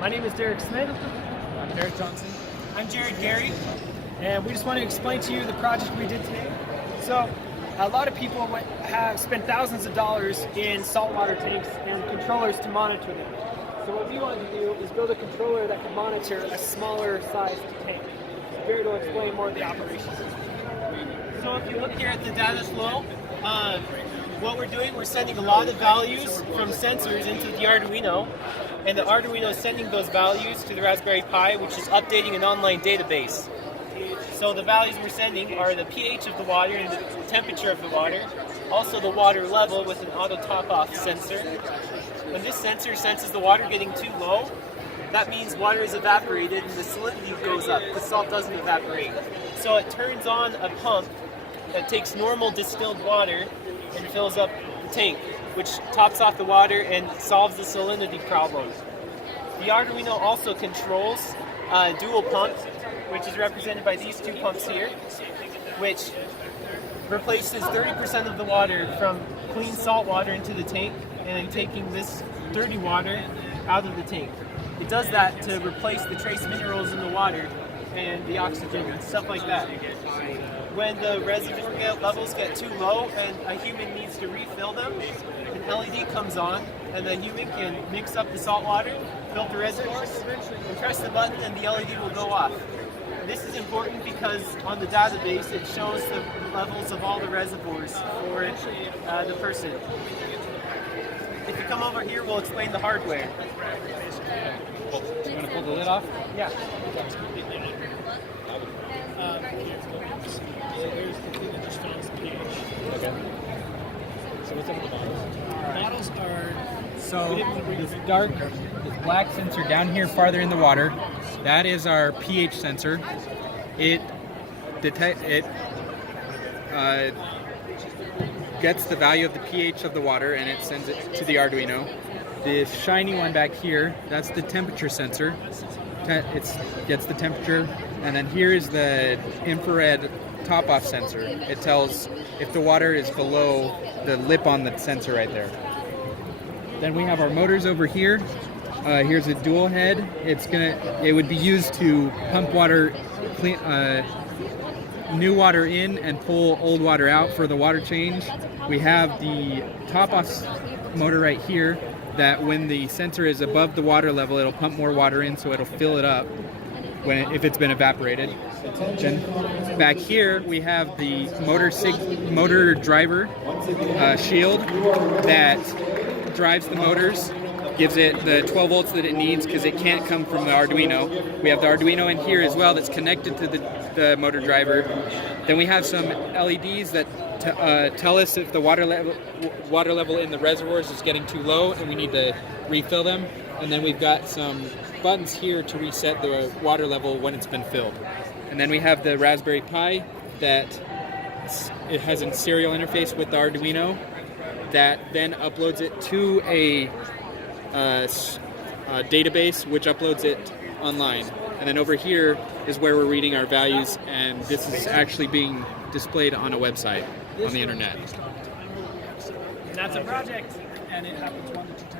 My name is Derek Smith. I'm Derek Johnson. I'm Jared Gary. And we just want to explain to you the project we did today. So, a lot of people have spent thousands of dollars in saltwater tanks and controllers to monitor them. So what we wanted to do is build a controller that can monitor a smaller sized tank. Jared will explain more of the operations. So if you look here at the data flow, what we're doing, we're sending a lot of values from sensors into the Arduino, and the Arduino is sending those values to the Raspberry Pi, which is updating an online database. So the values we're sending are the pH of the water and the temperature of the water, also the water level with an auto top-off sensor. When this sensor senses the water getting too low, that means water is evaporated and the salinity goes up. The salt doesn't evaporate. So it turns on a pump that takes normal distilled water and fills up the tank, which tops off the water and solves the salinity problem. The Arduino also controls a dual pump, which is represented by these two pumps here, which replaces 30% of the water from clean salt water into the tank and then taking this dirty water out of the tank. It does that to replace the trace minerals in the water and the oxygen and stuff like that. When the reservoir levels get too low and a human needs to refill them, an LED comes on and the human can mix up the salt water, fill the reservoirs, and press the button and the LED will go off. This is important because on the database it shows the levels of all the reservoirs for the person. If you come over here, we'll explain the hardware. You want to pull the lid off? Yeah. So here's the thing that just finds the pH. Okay. So what's up with the bottles? Bottles are so this black sensor down here farther in the water. That is our pH sensor. It gets the value of the pH of the water and it sends it to the Arduino. The shiny one back here, that's the temperature sensor. It gets the temperature, and then here is the infrared top-off sensor. It tells if the water is below the lip on the sensor right there. Then we have our motors over here. Here's a dual head. It would be used to pump water, new water in and pull old water out for the water change. We have the top-off motor right here that when the sensor is above the water level, it'll pump more water in, so it'll fill it up if it's been evaporated. Then back here we have the motor driver shield that drives the motors, gives it the 12 volts that it needs because it can't come from the Arduino. We have the Arduino in here as well that's connected to the motor driver. Then we have some LEDs that tell us if the water level in the reservoirs is getting too low and we need to refill them. And then we've got some buttons here to reset the water level when it's been filled. And then we have the Raspberry Pi that it has a serial interface with the Arduino that then uploads it to a database, which uploads it online. And then over here is where we're reading our values, and this is actually being displayed on a website on the internet. And that's a project, and it happens 1 to 2 times.